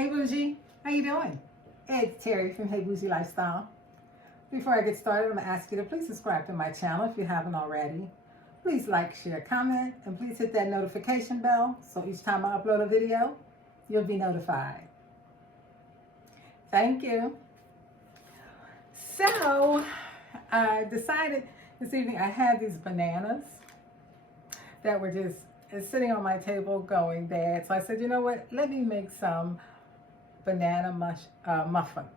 Hey Bougie, how you doing? It's Terry from Hey Bougie Lifestyle. Before I get started, I'm going to ask you to please subscribe to my channel if you haven't already. Please like, share, comment, and please hit that notification bell so each time I upload a video, you'll be notified. Thank you. So, I decided this evening I had these bananas that were just sitting on my table going bad. So I said, you know what, let me make some banana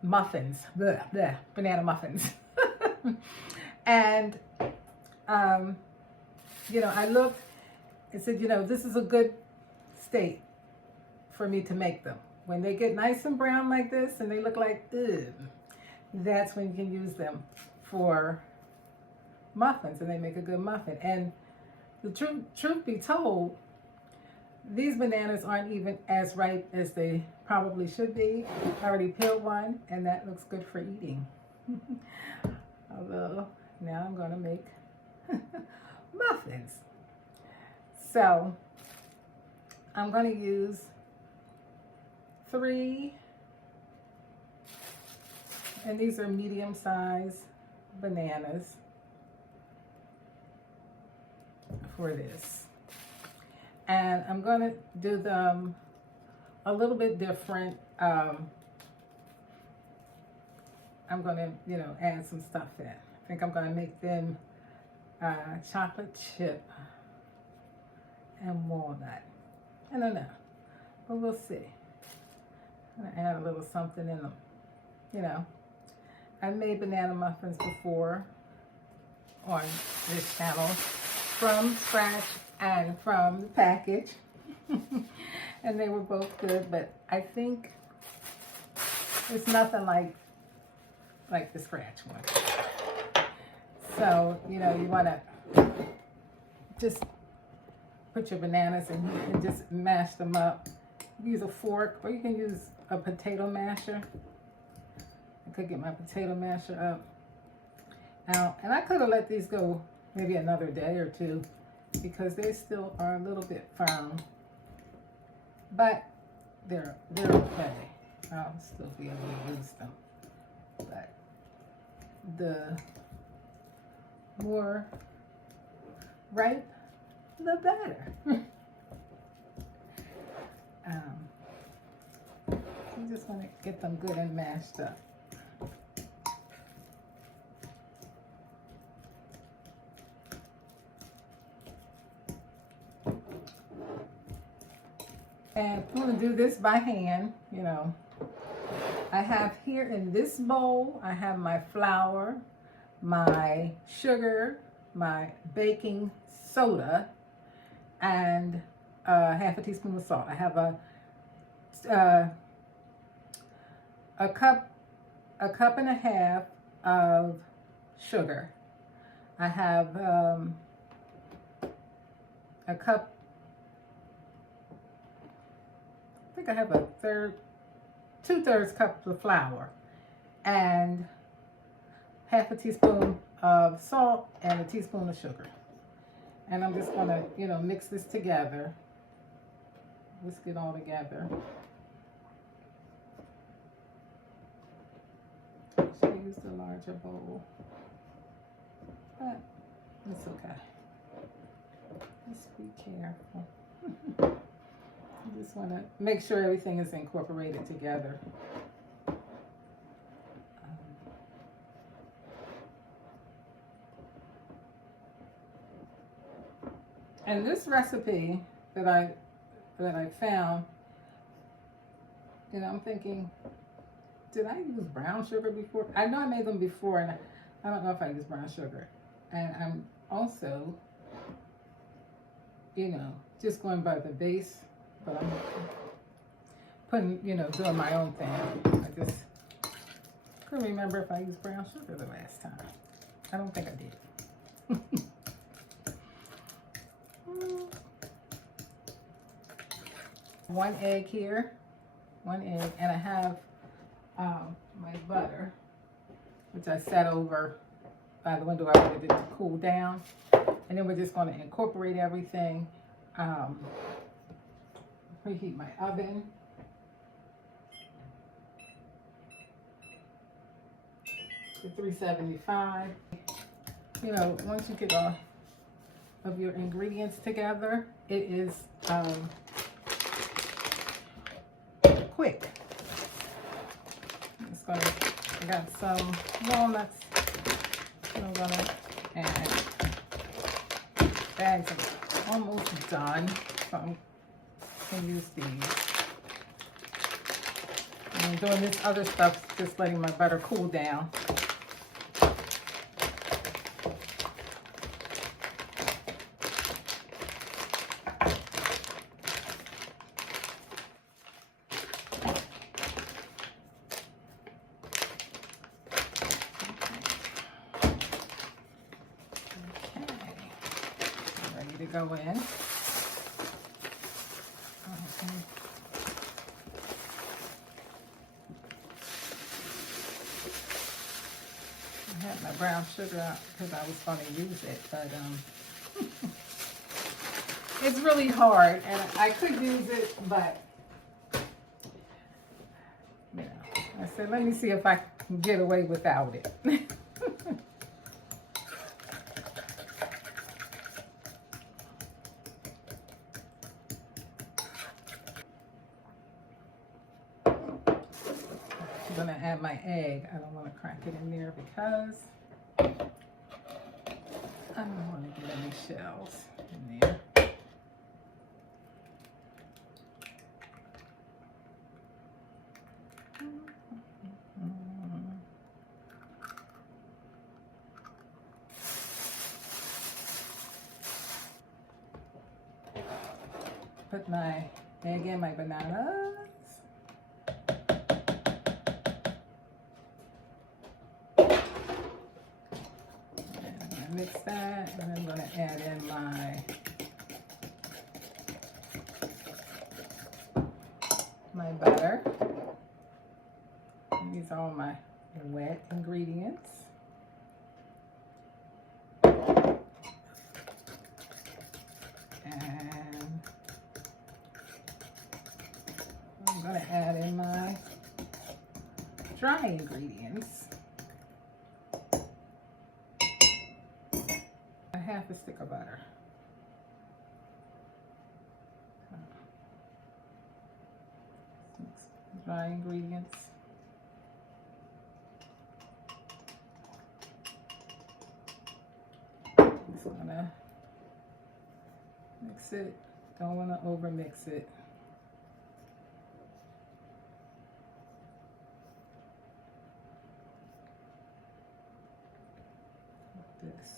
muffins. Blah, blah, banana muffins. And, you know, I looked and said, you know, this is a good state for me to make them. When they get nice and brown like this and they look like, ugh, that's when you can use them for muffins and they make a good muffin. And the truth be told, these bananas aren't even as ripe as they probably should be. I already peeled one and that looks good for eating. Although now I'm going to make muffins. So I'm going to use 3, and these are medium-sized bananas for this. And I'm going to do them a little bit different. I'm going to, you know, add some stuff in. I think I'm going to make them chocolate chip and walnut. I don't know, but we'll see. I'm going to add a little something in them. You know, I've made banana muffins before on this channel from scratch and from the package. And they were both good, but I think it's nothing like the scratch one. So, you know, you want to just put your bananas in here and just mash them up. Use a fork, or you can use a potato masher. I could get my potato masher up. Now, and I could have let these go maybe another day or two because they still are a little bit firm. But they're okay. I'll still be able to use them. But the more ripe, the better. You just want to get them good and mashed up. And I'm going to do this by hand, you know. I have here in this bowl, I have my flour, my sugar, my baking soda, and half a teaspoon of salt. I have a cup and a half of sugar. I have a cup. I think I have a 2/3 cup of flour and half a teaspoon of salt and a teaspoon of sugar. And I'm just gonna, you know, mix this together. Whisk it all together. I should use the larger bowl, but it's okay. Just be careful. I just want to make sure everything is incorporated together. And this recipe that I found, you know, I'm thinking, did I use brown sugar before? I know I made them before, and I don't know if I used brown sugar. And I'm also, you know, just going by the base. But I'm putting, you know, doing my own thing. I just couldn't remember if I used brown sugar the last time. I don't think I did. 1 egg here, 1 egg, and I have my butter, which I set over by the window. I wanted it to cool down, and then we're just going to incorporate everything. Preheat my oven. for $3.75. You know, once you get all of your ingredients together, it is quick. I got some walnuts. I'm gonna add. Bags are almost done, so I can use these. I'm doing this other stuff, just letting my butter cool down. To go in. Okay. I had my brown sugar out because I was going to use it, but it's really hard, and I could use it, but you know, I said, let me see if I can get away without it. I'm going to add my egg. I don't want to crack it in there because I don't want to get any shells in there. Put my egg in my bananas. Mix that, and I'm going to add in my butter. And these are all my wet ingredients. And I'm going to add in my dry ingredients. Half a stick of butter. Dry ingredients. Just gonna mix it. Don't want to over mix it. Like this.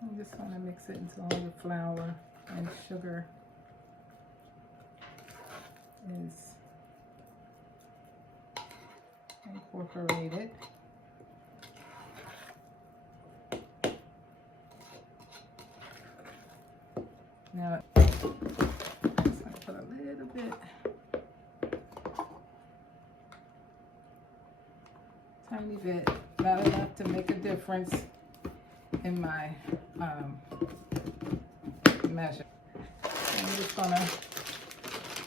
I just want to mix it until all the flour and sugar is incorporated. Now, I'm just going to put a little bit, tiny bit, not enough to make a difference in my measure. I'm just going to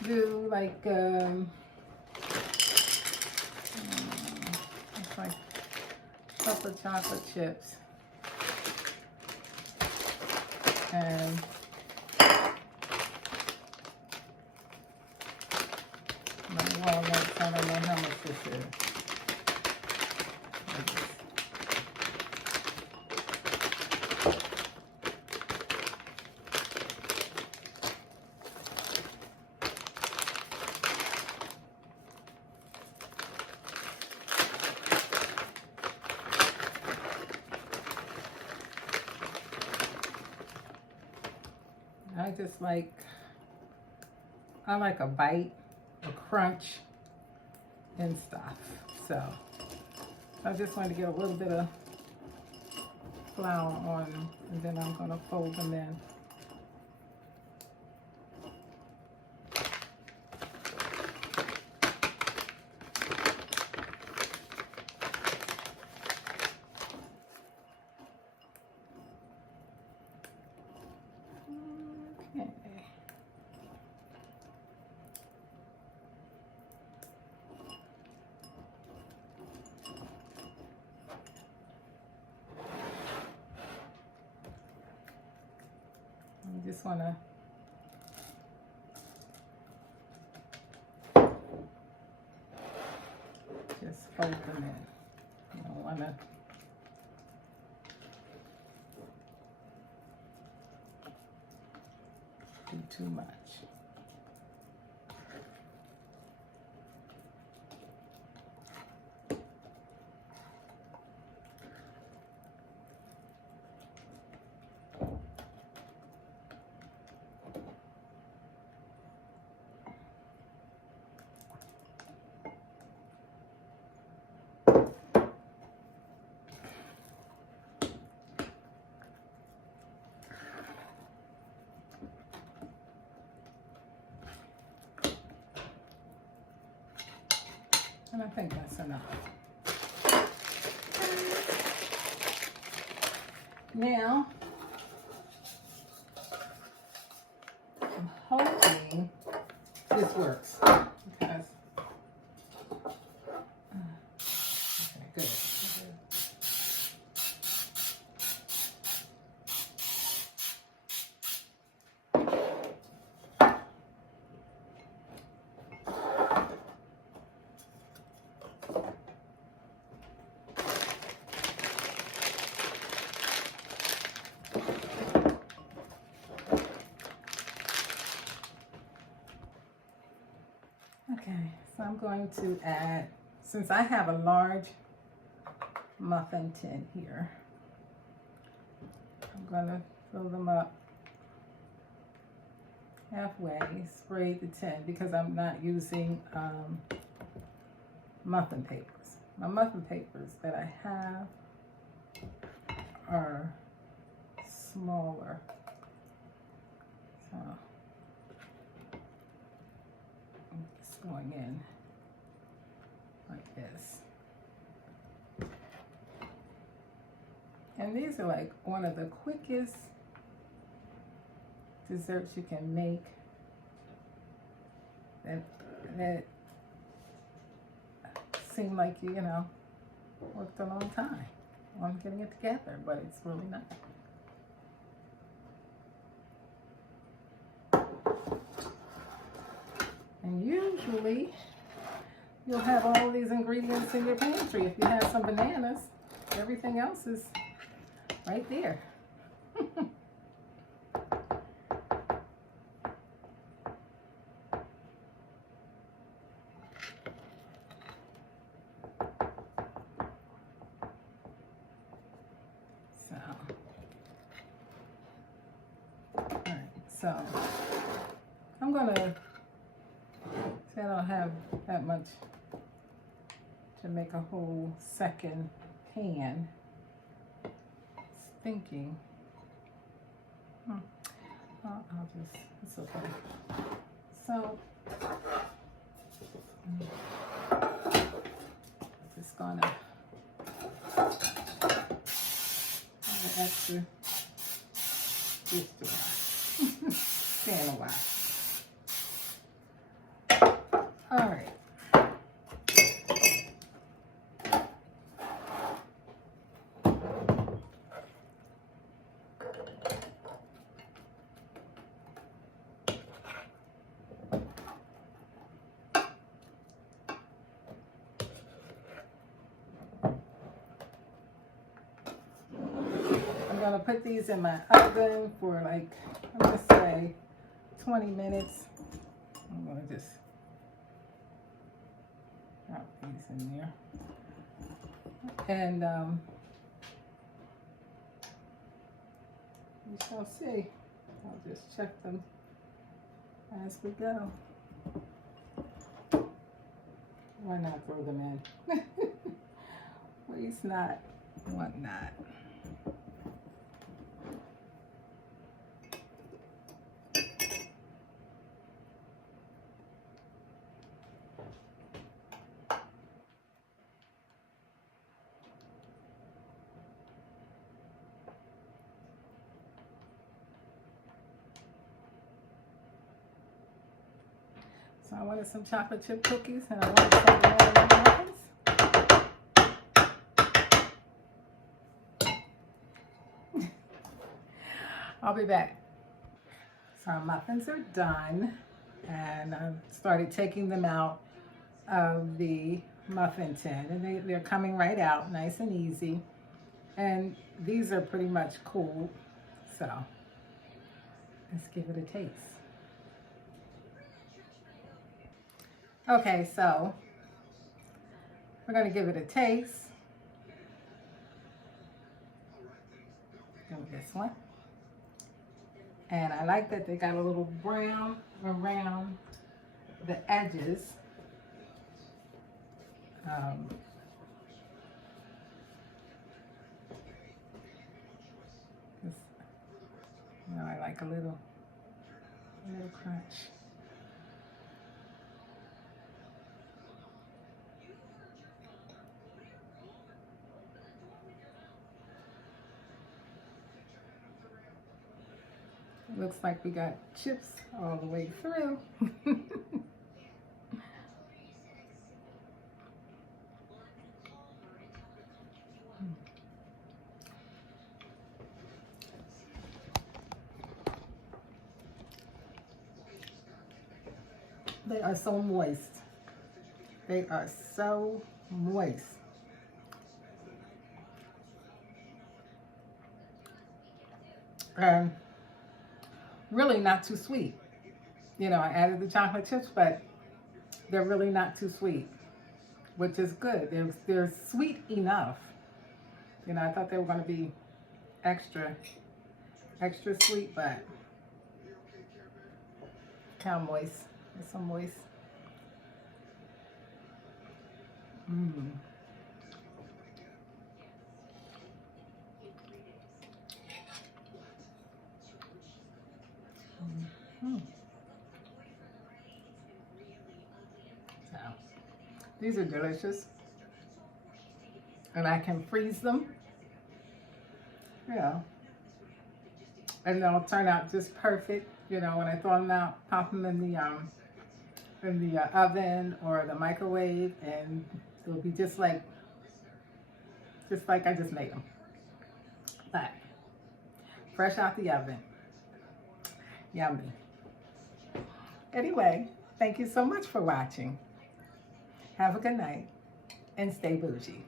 do like, it's like a cup of chocolate chips. And my walnuts, I don't know how much this is. I just like I like a bite, a crunch, and stuff. So I just want to get a little bit of flour on them, and then I'm going to fold them in. Okay. You just want to just fold them in. You don't want to do too much. And I think that's enough. Now, I'm hoping this works because, okay, good. Okay, so I'm going to add, since I have a large muffin tin here, I'm going to fill them up halfway, spray the tin because I'm not using muffin papers. My muffin papers that I have are smaller. So it's going in like this. And these are like one of the quickest desserts you can make that seem like you know worked a long time on getting it together, but it's really not. And usually you'll have all these ingredients in your pantry. If you have some bananas, everything else is right there. So I'm gonna say I don't have that much to make a whole second pan. Thinking, I'll just, it's okay. So just gonna add extra this dry. Stay in a while. All right. I'm gonna put these in my oven for like, I'm gonna say 20 minutes. I'm gonna just drop these in there. And we shall see. I'll just check them as we go. Why not throw them in? Waste not, want not. So I wanted some chocolate chip cookies and I wanted some banana muffins. I'll be back. So our muffins are done and I've started taking them out of the muffin tin and they're coming right out nice and easy. And these are pretty much cool. So let's give it a taste. Okay, so we're going to give it a taste. Do this one. And I like that they got a little brown around the edges. You know, I like a little crunch. Looks like we got chips all the way through. They are so moist. They are so moist. And really not too sweet. You know, I added the chocolate chips, but they're really not too sweet, which is good. They're sweet enough. You know, I thought they were going to be extra sweet, but kind of moist. It's so moist. Mmm. So, these are delicious. And I can freeze them. You know. And they'll turn out just perfect. You know, when I throw them out, pop them in the oven or the microwave, and it'll be just like I just made them. But fresh out the oven. Yummy. Anyway, thank you so much for watching. Have a good night and stay bougie.